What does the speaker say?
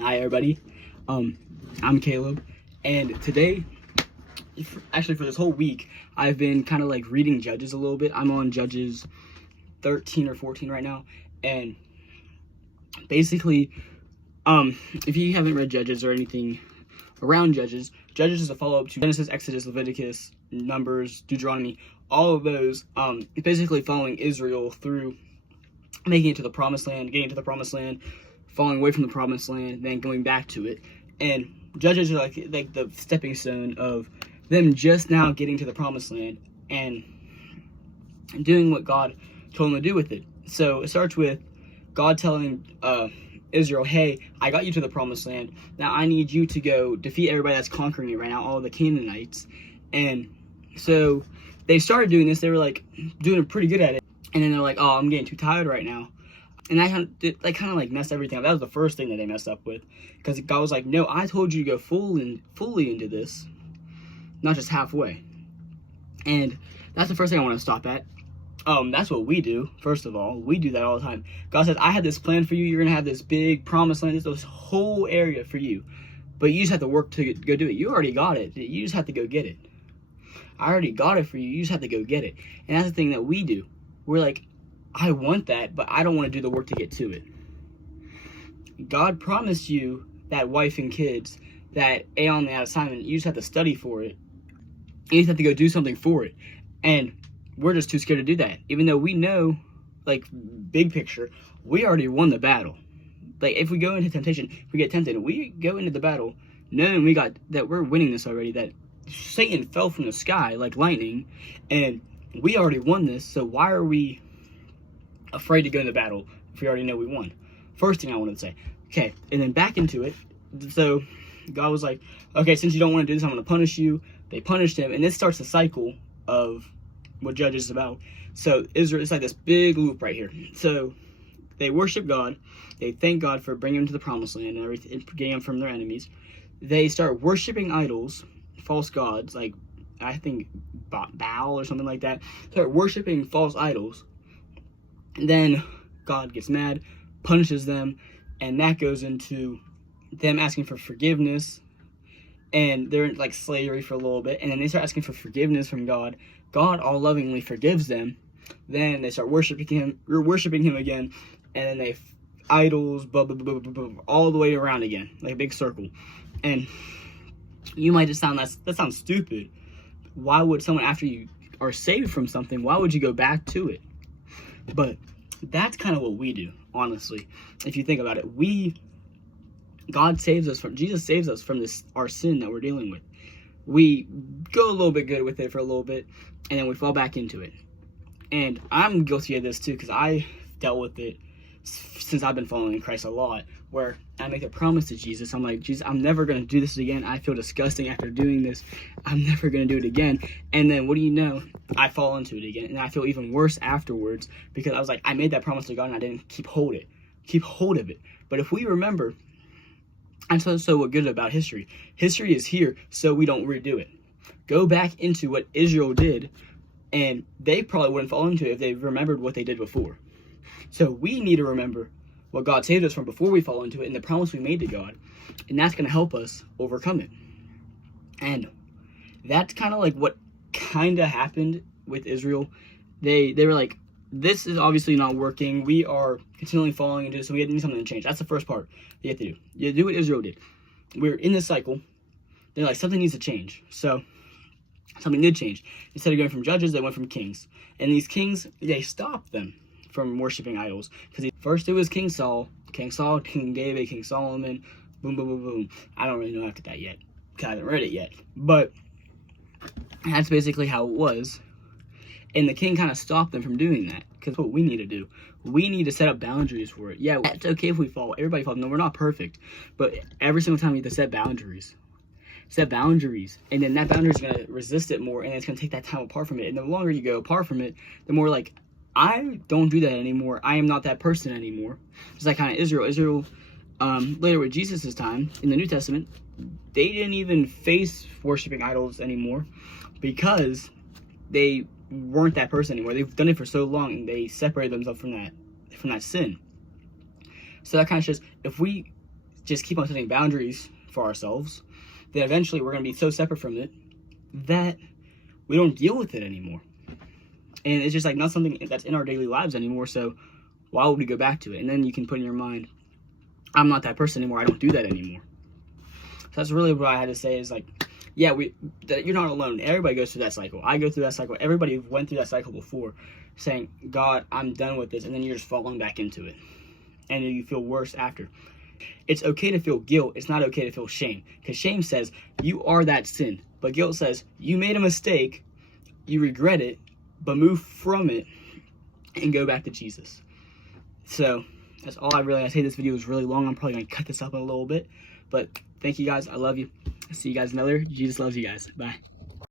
Hi everybody, I'm Caleb, and today, actually for this whole week, I've been kind of like reading Judges a little bit. I'm on Judges 13 or 14 right now, and basically, if you haven't read Judges or anything around Judges, Judges is a follow-up to Genesis, Exodus, Leviticus, Numbers, Deuteronomy, all of those, basically following Israel through making it to the promised land, getting to the promised land, falling away from the promised land, then going back to it. And Judges are like the stepping stone of them just now getting to the promised land and doing what God told them to do with it. So it starts with God telling Israel, hey, I got you to the promised land. Now I need you to go defeat everybody that's conquering it right now, all the Canaanites. And so they started doing this. They were like doing pretty good at it. And then they're like, oh, I'm getting too tired right now. And that kind of messed everything up. That was the first thing that they messed up with. Because God was like, no, I told you to go fully into this, not just halfway. And that's the first thing I want to stop at. That's what we do, first of all. We do that all the time. God says, I had this plan for you. You're going to have this big promised land, this whole area for you. But you just have to work to go do it. You already got it. You just have to go get it. I already got it for you. You just have to go get it. And that's the thing that we do. We're like, I want that, but I don't want to do the work to get to it. God promised you that wife and kids, that A on the assignment. You just have to study for it. You just have to go do something for it. And we're just too scared to do that. Even though we know, like, big picture, we already won the battle. Like, if we go into temptation, if we get tempted, we go into the battle knowing we're winning this already, that Satan fell from the sky like lightning, and we already won this, so why are we afraid to go into battle if we already know we won? First thing I wanted to say. Okay, and then back into it. So God was like, okay, since you don't want to do this, I'm going to punish you. They punished him, and this starts a cycle of what Judges is about. So Israel, it's like this big loop right here. So they worship God. They thank God for bringing them to the promised land and everything, getting them from their enemies. They start worshiping idols, false gods, like I think Baal or something like that. Start worshiping false idols. And then God gets mad, punishes them, and that goes into them asking for forgiveness. And they're in like slavery for a little bit, and then they start asking for forgiveness from God. God all lovingly forgives them. Then they start worshiping him again, and then idols, blah, blah, blah, blah, blah, all the way around again, like a big circle. And you might just sound that sounds stupid. Why would someone, after you are saved from something, why would you go back to it? But that's kind of what we do, honestly. If you think about it, Jesus saves us from our sin that we're dealing with. We go a little bit good with it for a little bit, and then we fall back into it. And I'm guilty of this too, because I dealt with it since I've been following Christ a lot, where I make a promise to Jesus. I'm like, Jesus, I'm never going to do this again. I feel disgusting after doing this. I'm never going to do it again. And then what do you know? I fall into it again, and I feel even worse afterwards, because I was like, I made that promise to God and I didn't keep hold of it. But if we remember, and so what good about history? History is here so we don't redo it. Go back into what Israel did, and they probably wouldn't fall into it if they remembered what they did before. So we need to remember what God saved us from before we fall into it, and the promise we made to God, and that's going to help us overcome it. And that's kind of like what kind of happened with Israel. They were like, this is obviously not working. We are continually falling into this, so we need something to change. That's the first part you have to do. You do what Israel did. We're in this cycle. They're like, something needs to change. So something did change. Instead of going from judges, they went from kings. And these kings, they stopped them from worshiping idols. Because first it was King Saul, King David, King Solomon, boom, boom, boom, boom. I don't really know after that yet, because I haven't read it yet. But that's basically how it was. And the king kind of stopped them from doing that, because what we need to do. We need to set up boundaries for it. Yeah, it's okay if we fall. Everybody falls. No, we're not perfect. But every single time we have to set boundaries. Set boundaries. And then that boundary is going to resist it more, and it's going to take that time apart from it. And the longer you go apart from it, the more like, I don't do that anymore. I am not that person anymore. It's like kind of Israel. Later with Jesus' time, in the New Testament, they didn't even face worshiping idols anymore, because they weren't that person anymore. They've done it for so long, and they separated themselves from that sin. So that kind of shows, if we just keep on setting boundaries for ourselves, then eventually we're going to be so separate from it that we don't deal with it anymore. And it's just like not something that's in our daily lives anymore, so why would we go back to it? And then you can put in your mind, I'm not that person anymore, I don't do that anymore. So that's really what I had to say is like, yeah, you're not alone. Everybody goes through that cycle. I go through that cycle. Everybody went through that cycle before, saying, God, I'm done with this, and then you're just falling back into it. And then you feel worse after. It's okay to feel guilt. It's not okay to feel shame. Because shame says, you are that sin. But guilt says, you made a mistake, you regret it, but move from it and go back to Jesus. So that's all I really, I say this video is really long. I'm probably going to cut this up a little bit. But thank you guys. I love you. See you guys another. Jesus loves you guys. Bye.